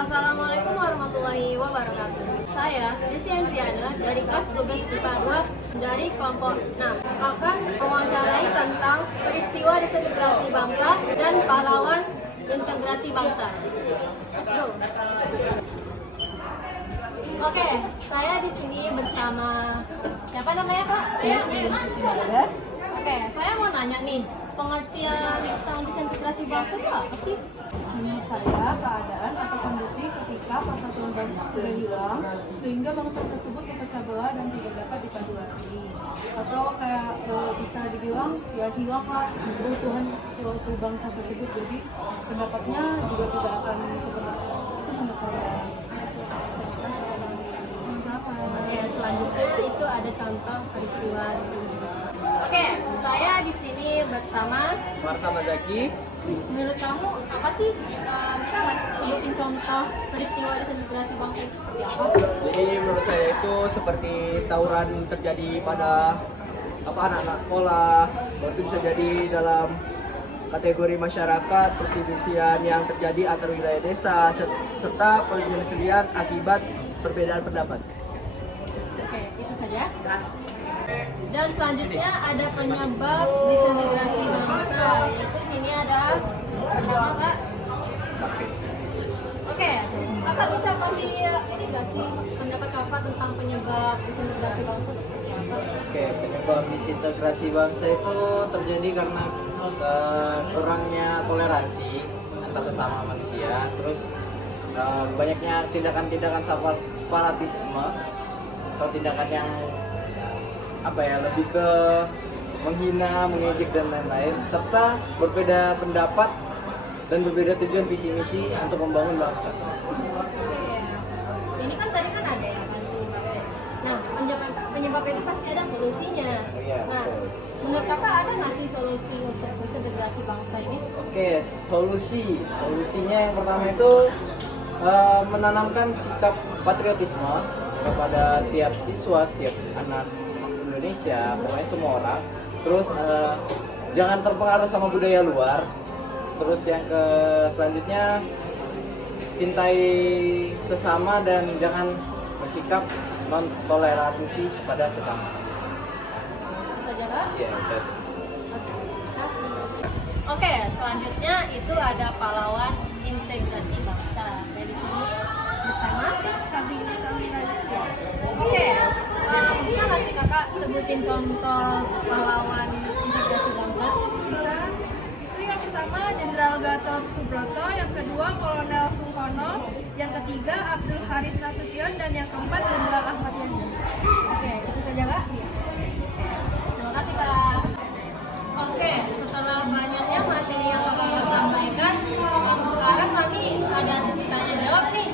Assalamualaikum warahmatullahi wabarakatuh. Saya Desi Andriana dari kelas 12 IPA 2 dari kelompok 6 akan mewawancarai tentang peristiwa disintegrasi bangsa dan pahlawan integrasi bangsa. Let's go. Oke, saya di sini bersama siapa namanya Kak? Oke, saya mau nanya nih, pengertian tentang disintegrasi bangsa itu apa sih? Menurut saya, keadaan atau kondisi ketika persatuan bangsa sudah hilang sehingga bangsa tersebut terpecah belah dan tidak dapat dipadu lagi, atau kayak bisa dibilang ya hilanglah keutuhan suatu bangsa tersebut, jadi pendapatnya juga tidak akan sebenarnya. Itu menurut saya. Oke, selanjutnya itu ada contoh peristiwa disintegrasi. Oke, saya di sini bersama Sama Zaki. Menurut kamu apa sih? Bisa nggak sebutin contoh peristiwa disintegrasi bangsa itu seperti apa? Jadi menurut saya itu seperti tawuran terjadi pada anak-anak sekolah, itu bisa jadi dalam kategori masyarakat, perselisihan yang terjadi antar wilayah desa, serta perselisihan akibat perbedaan pendapat. Oke, itu saja. Dan selanjutnya ada penyebab disintegrasi bangsa, yaitu sini ada pertama Kak. Oke, Kakak bisa kasih ini nggak sih pendapat Kakak tentang penyebab disintegrasi bangsa itu seperti apa? Oke, penyebab disintegrasi bangsa itu terjadi karena kurangnya toleransi antar sesama manusia, terus banyaknya tindakan-tindakan separatisme atau tindakan yang lebih ke menghina, mengejek dan lain-lain, serta berbeda pendapat dan berbeda tujuan visi misi untuk membangun bangsa. Oke, ini kan tadi kan ada ya kan penyebabnya. Nah, penyebab itu pasti ada solusinya. Iya, Nah, betul. menurut Kakak ada nggak sih solusi untuk disintegrasi bangsa ini? Oke, solusinya yang pertama itu menanamkan sikap patriotisme kepada setiap siswa, setiap anak Indonesia, pokoknya semua orang. Terus jangan terpengaruh sama budaya luar. Terus yang selanjutnya cintai sesama dan jangan bersikap non toleransi kepada sesama. Saja Kak? Iya, betul. Oke, terima kasih. Oke, selanjutnya itu ada pahlawan integrasi bangsa. Dari sini bersama Sabrina Rizky. Oke, bisa nggak sih Kakak sebutin contoh pahlawan integrasi bangsa? Bisa. Itu yang pertama Jenderal Gatot Subroto, yang kedua Kolonel Sukono, yang ketiga Abdul Harith Nasution, dan yang keempat Jenderal Ahmad Yani. Oke, itu saja Kak? Terima kasih Kak. Oke, setelah banyaknya materi yang Kakak sampaikan, sekarang kami ada sesi tanya jawab nih.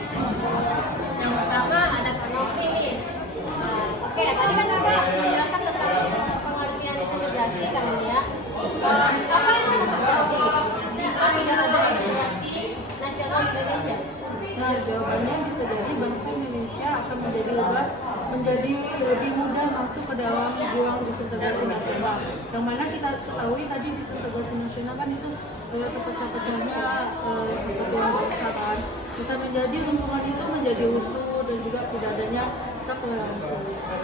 Yang pertama ada Kak Novi nih. Oke, tadi kan Kakak menjelaskan tentang pengertian disintegrasi kan ini ya. Apa yang akan terjadi jika tidak ada integrasi nasional di Indonesia? Nah, jawabannya bisa jadi bangsa Indonesia akan menjadi lebih mudah masuk ke dalam jurang disintegrasi nasional. Yang mana kita ketahui tadi disintegrasi nasional kan itu terpecah-pecahnya kesatuan bangsa kan. Bisa menjadi lingkungan itu menjadi rusuh dan juga tidak adanya sikap toleransi.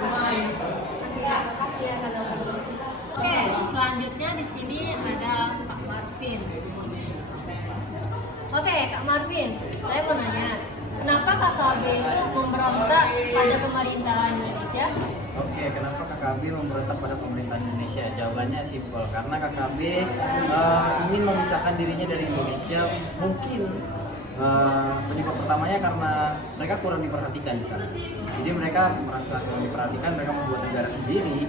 Makasih ya Kak Novi. Oke, selanjutnya di sini ada Pak Marvin. Oke, Kak Marvin, saya mau nanya, kenapa KKB itu memberontak pada pemerintahan Indonesia? Oke, kenapa KKB memberontak pada pemerintahan Indonesia? Jawabannya simpel, karena KKB ingin memisahkan dirinya dari Indonesia. Mungkin penyebab pertamanya karena mereka kurang diperhatikan di sana. Jadi mereka merasa kurang diperhatikan, mereka membuat negara sendiri,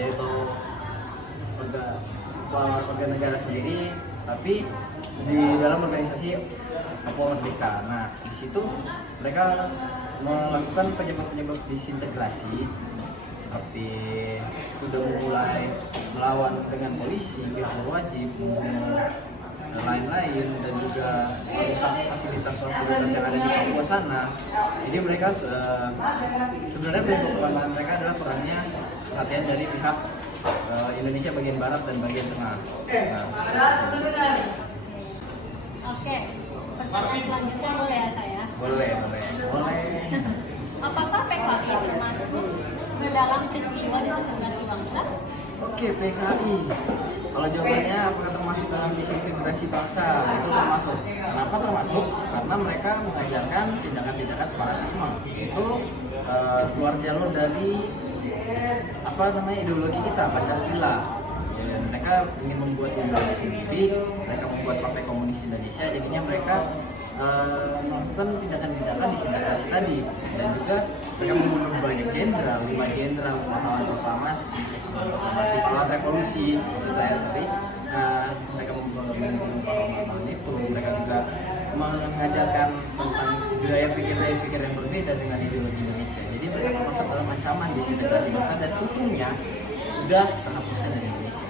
yaitu warga negara sendiri, tapi di dalam organisasi Papua Merdeka. Nah, di situ mereka melakukan penyebab-penyebab disintegrasi seperti sudah mulai melawan dengan polisi, pihak berwajib, dan lain-lain, dan juga merusak fasilitas-fasilitas yang ada di Papua sana. Jadi mereka sebenarnya penyebab mereka adalah kurangnya perhatian dari pihak Indonesia bagian barat dan bagian tengah. Oke, pertanyaan selanjutnya boleh ya Kak ya? ke dalam peristiwa disintegrasi bangsa? Oke, PKI. Kalau jawabannya apakah termasuk dalam disintegrasi bangsa? Itu termasuk. Kenapa termasuk? Karena mereka mengajarkan tindakan-tindakan separatisme, yaitu keluar jalur dari ideologi kita, Pancasila. Ya, mereka ingin membuat ideologi sendiri, mereka membuat Partai Komunis Indonesia, jadinya mereka melakukan tindakan-tindakan disintegrasi tadi, dan juga mereka membunuh banyak jenderal, 5 jenderal, pahlawan proklamasi, pahlawan revolusi, maksud saya sorry. Mereka membunuh pahlawan itu, mereka juga mengajarkan tentang gaya pikir yang berbeda dengan ideologi Indonesia. Jadi mereka termasuk dalam ancaman disintegrasi bangsa dan untungnya sudah terhapuskan dari Indonesia.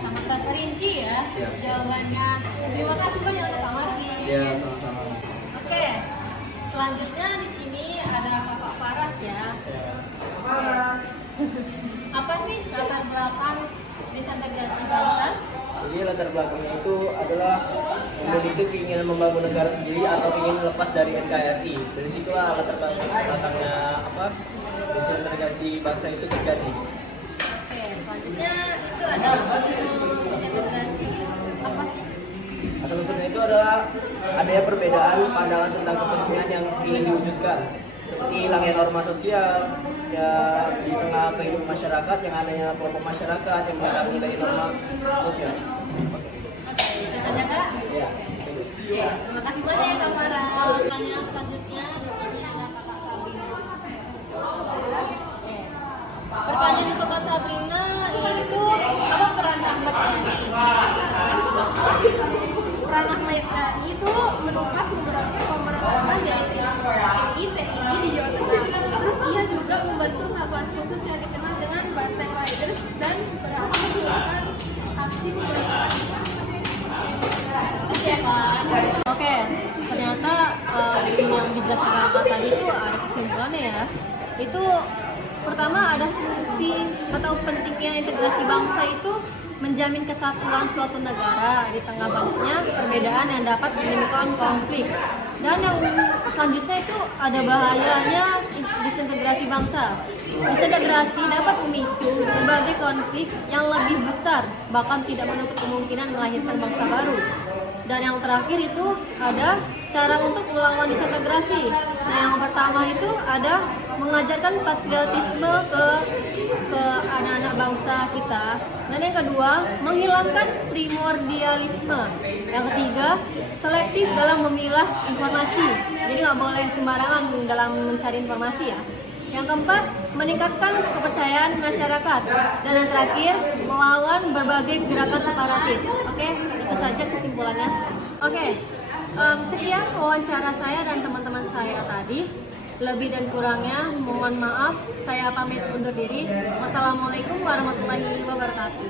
Sangat terperinci ya Siap. jawabannya. Terima kasih banyak untuk Kak Martin. Ya, sama-sama. Oke, selanjutnya di sini ada Kakak Faras ya. Apa sih latar belakang disintegrasi bangsa? Jadi latar belakangnya itu adalah memiliki keinginan membangun negara sendiri atau ingin lepas dari NKRI. Dari situlah latar belakangnya disintegrasi bangsa itu terjadi. Oke, selanjutnya itu adalah usul disintegrasi. Apa sih? Asal-usulnya itu adalah adanya perbedaan pandangan tentang kepentingan yang ingin diwujudkan, seperti hilangnya norma sosial ya di tengah kehidupan masyarakat, yang adanya kelompok masyarakat yang menganggap nilai norma sosial. Oke, itu saja Kak. Ya. Oke, terima kasih banyak ya Kak Farah. Pertanyaan selanjutnya di sini ada Kakak Sabrina. Oke. Pertanyaan untuk Kak Sabrina itu apa peran Ahmad Yani? Peran Ahmad Yani itu menumpas beberapa pemberontakan yaitu TNI di Jawa Tengah. Terus ia juga membentuk satuan khusus yang dikenal dengan Banteng Riders dan berhasil melakukan aksi pemberontakan. Oke, ternyata yang dijelaskan Kakak tadi itu ada kesimpulannya ya. Itu pertama ada fungsi atau pentingnya integrasi bangsa itu menjamin kesatuan suatu negara di tengah banyaknya perbedaan yang dapat menimbulkan konflik. Dan yang selanjutnya itu ada bahayanya disintegrasi bangsa. Disintegrasi dapat memicu berbagai konflik yang lebih besar, bahkan tidak menutup kemungkinan melahirkan bangsa baru. Dan yang terakhir itu ada cara untuk melawan disintegrasi. Nah, yang pertama itu ada mengajarkan patriotisme ke anak-anak bangsa kita. Dan yang kedua, menghilangkan primordialisme. Yang ketiga, selektif dalam memilah informasi. Jadi nggak boleh sembarangan dalam mencari informasi ya. Yang keempat, meningkatkan kepercayaan masyarakat. Dan yang terakhir, melawan berbagai gerakan separatis. Oke, itu saja kesimpulannya. Oke, sekian wawancara saya dan teman-teman saya tadi. Lebih dan kurangnya mohon maaf. Saya pamit undur diri. Wassalamualaikum warahmatullahi wabarakatuh.